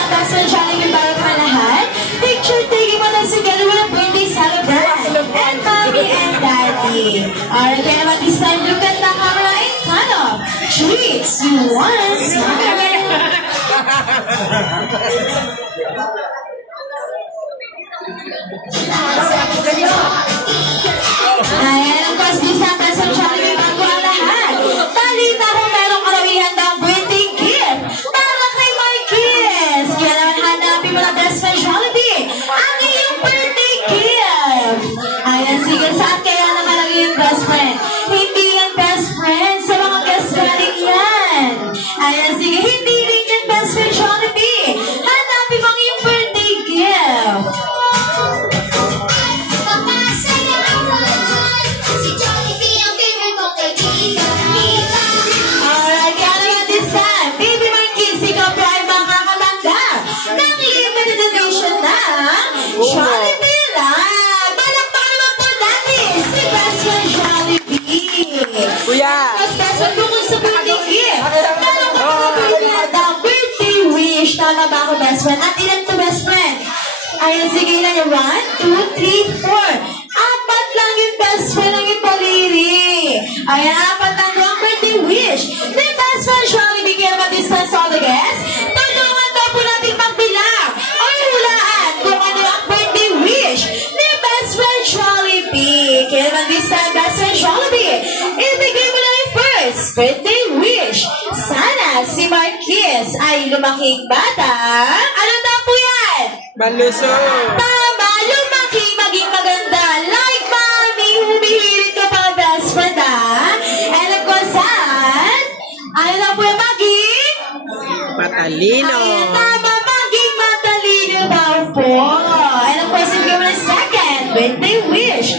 sa best friend Jollibee para sa lahat. Picture taking mo na together with a birthday celebrant and mommy and daddy. Alright, kaya naman this time, look at the camera in front of 3, 2, 1, smile. Ayan, ang course this time, best friend Jollibee bago ang lahat. Balita ko merong karawihan ng birthday gift para kay Marquez. Kaya naman hanapin mo na best friend Jollibee ang iyong birthday gift. Ayan, sige, saan kaya nakalagay yung best friend? Hindi yan best friend, sa mga guest galing yan. Ayan, sige, hindi rin yan best friend Jollibee. Hanapin mo ang iyong birthday gift. Jollibee lang! Balakpakan naman po natin si best friend Jollibee! Kuya! Mas best friend bukod sa birthday gift. Meron ka mga birthday wish. Tama ba ako best friend? At ilan to best friend? Ayan, sige lang yung 1, 2, 3, 4. Apat lang yung best friend ang ipaliri. Ayan, apat lang ang birthday wish. The best friend Jollibee, kaya mag-distance all the guests. Tulungan daw po natin magbilang o hulaan kung ano ang birthday wish ni best friend Jollibee. Kaya mag-distance best friend Jollibee. Ibigay mo na yung first birthday wish. Sana si Marquez ay lumaking bata. Ano daw po yan? Malusog! Tama, lumaking maging maganda. Like mommy, humihirit ka pa best friend ha. And of course, ano daw po yung maging? Matalino! Ayan, tama, maging matalino daw po. And of course, ibigay mo na second birthday wish.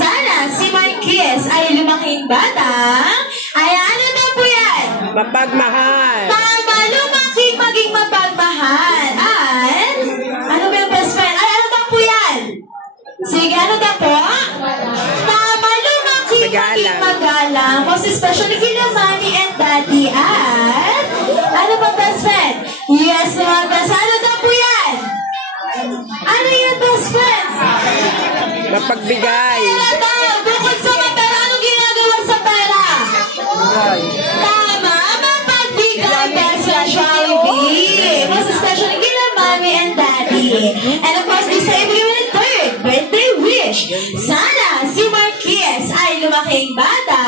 Sana si Marquez ay lumaking bata. Ayan, ano daw po yan? Mapagmahal! Tama, lumaking maging mapagmahal. At, ano ba yung best friend? Ay, ano daw po yan? Sige, ano daw po? Tama, lumaking maging magalang. Most especially kila mommy and daddy. At, ano ba best friend? Yes, mga best. Ano daw po yan? Ano yung best friend? Mapagbigay! Ano daw? Bukod sa pera, anong ginagawa sa pera? Tama, mapagbigay best friend Jollibee. Most especially kila mommy and daddy. And of course, this ay ibigay mo ng third birthday wish. Sana si Marquez ay lumaking bata.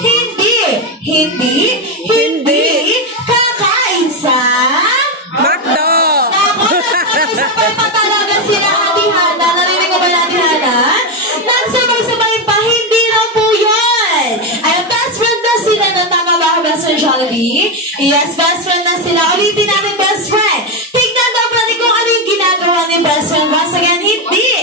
Hindi kakain sa Macdo! Ako, nagsabay pa talaga sila, Ate Hana. Narinig ko ba natin, Hana? Nagsabay pa, hindi raw po yun. Ay, best friend na sila na tama ba ako, best friend Jollibee? Yes, best friend na sila. Ulitin natin, best friend. Tignan daw natin kung ano yung ginagawa ni best friend. Once again, hindi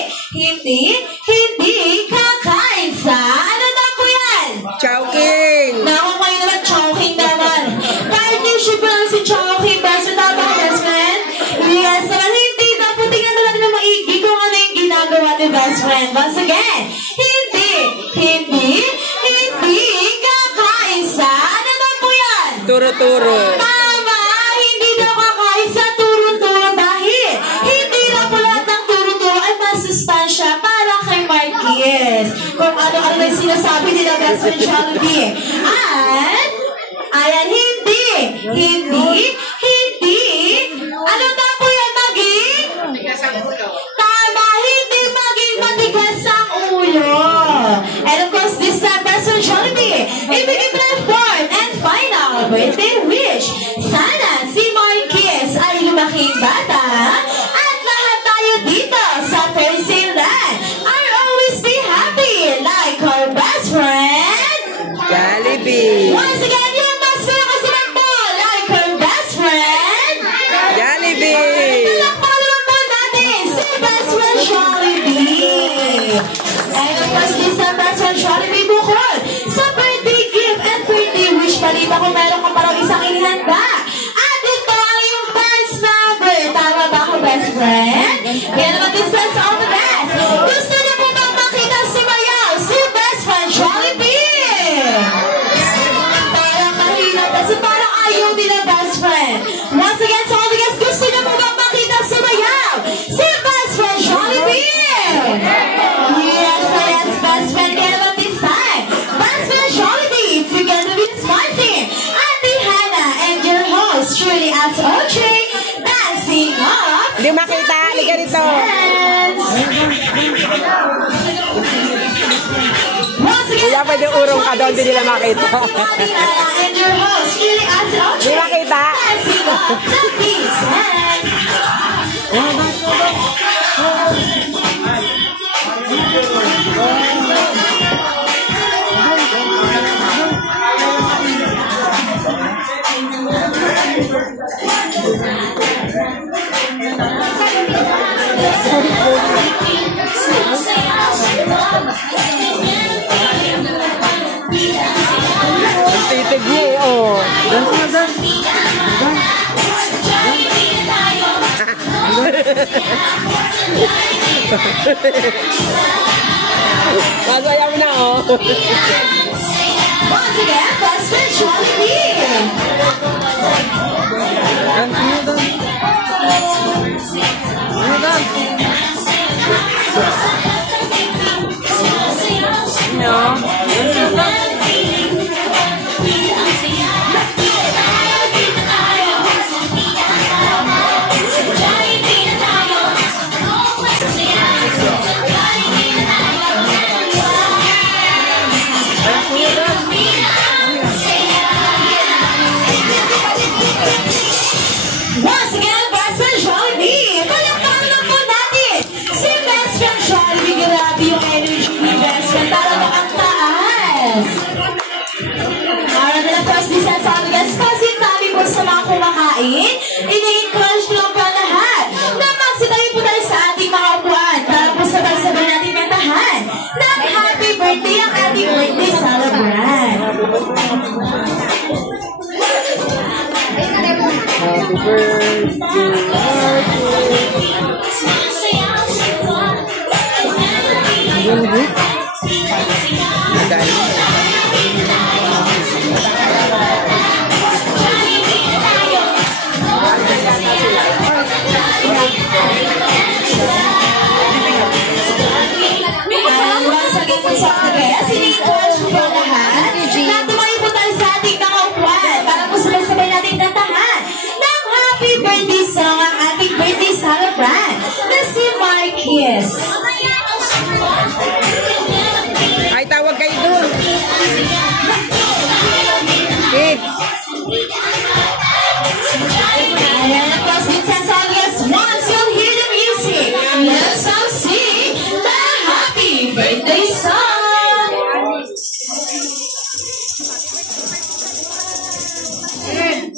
kakain sa, ano daw po yan? Chowking! Naku, kayo naman, Chowking naman. Partnership pa lang si Chowking, best friend. Tama ba, best friend? Yes, naman, hindi daw po. Tignan na natin na maigi kung ano yung ginagawa ni best friend. Once again, hindi kakain sa, ano daw po yan? Turo-turo! Tama, hindi daw kakain sa turo-turo dahil hindi daw po lahat ng turo-turo ay masustansya para kay Marquez. Kung ano-ano na sinasabi nila best friend Jollibee. At, ayan, hindi, ano daw po yan maging? Tama, hindi maging matigas ang ulo. And of course, this time, best friend Jollibee, ibigay mo na fourth and final birthday wish. Sana si Marquez ay lumaking bata at lahat tayo dito sa Thursday Land are always be happy like our best friend Jollibee! Once again, yung best friend ako sa po like our best friend Jollibee! Palakpakan naman po natin si best friend Jollibee. And of course, this time best friend Jollibee bukod sa birthday gift and birthday wish. Balita ko meron ka parang isang inihanda. At ito ang iyong fans number. Tama ba ako, best friend? Kaya naman this time all the best. Gusto niyo po bang makita sumayaw si best friend Jollibee? Parang mahirap kasi parang ayaw nila best friend. Once again, so all the guys, gusto niyo po Hindi makita. Halika dito. Kuya, pwede urong ka doon. Hindi nila makita. Hindi makita. Titig niya eh, oh. Masaya mo na, oh. Once again, best friend Jollibee. Once again, best friend Jollibee. Palakpakan lang po natin si best friend Jollibee. Grabe yung energy ni best friend. Talaga ang taas. Alright, and of course, this is all guys. Kasi tabi po sa mga kumakain. Ini-encourage ko lang po ang lahat na magsitayo po tayo sa ating mga upuan para po sabay-sabay natin kantahan ng happy birthday ang ating birthday celebrant. Happy Once again po sa atin, ini-encourage ko po ang lahat na tumayo po tayo sa ating mga upuan para po sabay-sabay natin kantahan ng happy birthday song ang ating birthday celebrant na si Marquez. Ay, tawag kayo dun. Kids. Ayan, of course, this is all guys. Once you'll hear the music, let's all sing the happy birthday song.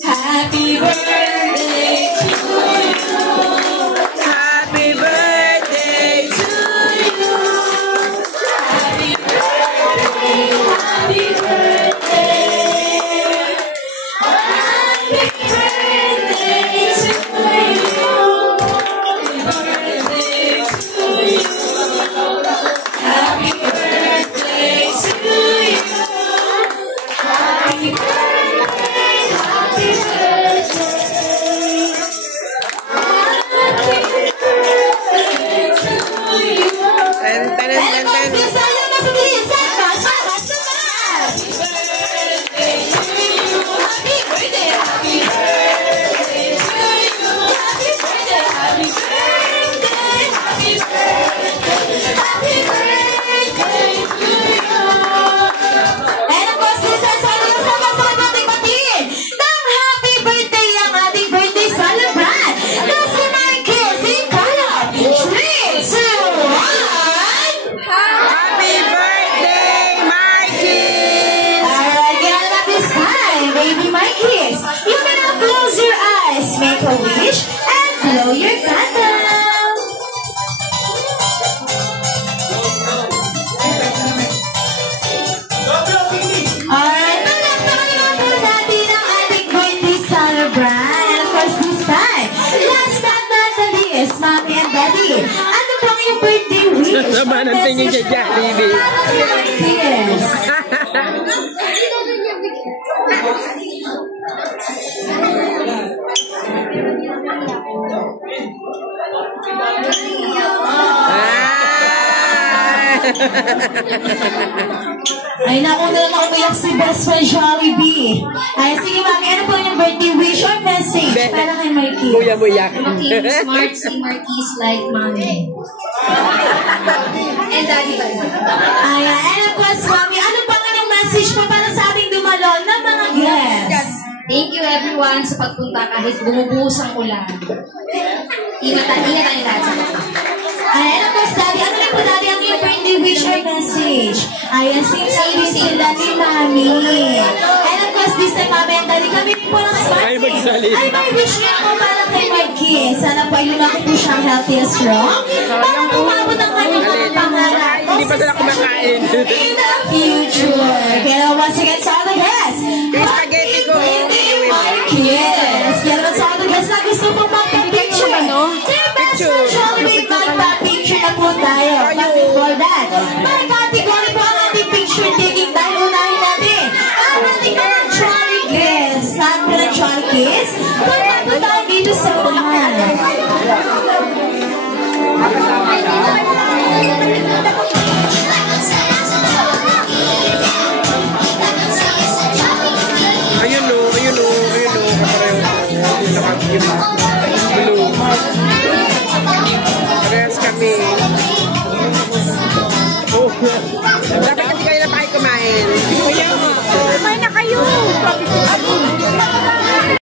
Happy birthday to you. Happy birthday to you. Happy birthday, happy birthday. Happy birthday to you. Happy birthday to you. Happy birthday to you. Happy birthday, happy birthday. Ten, ten, ten, ten. Happy birthday, Mikey! Alright, get out of this time, baby Mikey. You can now close your eyes, make a wish, and blow your candle. Alright, palakpakan naman po natin ang ating birthday celebrant. And of course, this time, last but not the least, Mommy and Daddy. Ano pang yung birthday wish? Sama ng tingin kay Jollibee. Yes. Ah! Ay, nauna lang umiyak si best friend Jollibee. Ay, sige mami, ano po yung birthday wish or message para kay Marquis? Buya-buya. Okay, smart si Marquis like mommy. And daddy ba? Ayan, and of course, mami, ano pa nga ng message mo para sa ating dumalon na mga guests? Thank you everyone sa pagpunta kahit bumubuhos ang ulan. Ingatan niyo lahat sa mga. Ayan, of course, daddy, ano rin po daddy ang iyong birthday wish or message? Ayan, same sila ni mami. And of course, this time mami and daddy, kami rin po ng smart Ay, magsalit. Ay, may wish niya ako para kay Marquis. Sana po ay lumaki po siyang healthy as strong. Para umabot ang kanyang mga pangarap. Hindi pa sila kumakain. In the future. Kaya once again, sa all the best. Yung spaghetti ko. Marquis. Kaya naman sa all the best na gusto pong magpa-picture. Dear best friend, Jollibee, magpa-picture na po tayo. But before that, may category po ang ating picture taking dahil unahin natin. Ang ating mga Jolly Kids. Saan po ng Jolly Kids? Punta po tayo dito sa unahan. Ayun o. Kapareho. Blue. Parehas kami.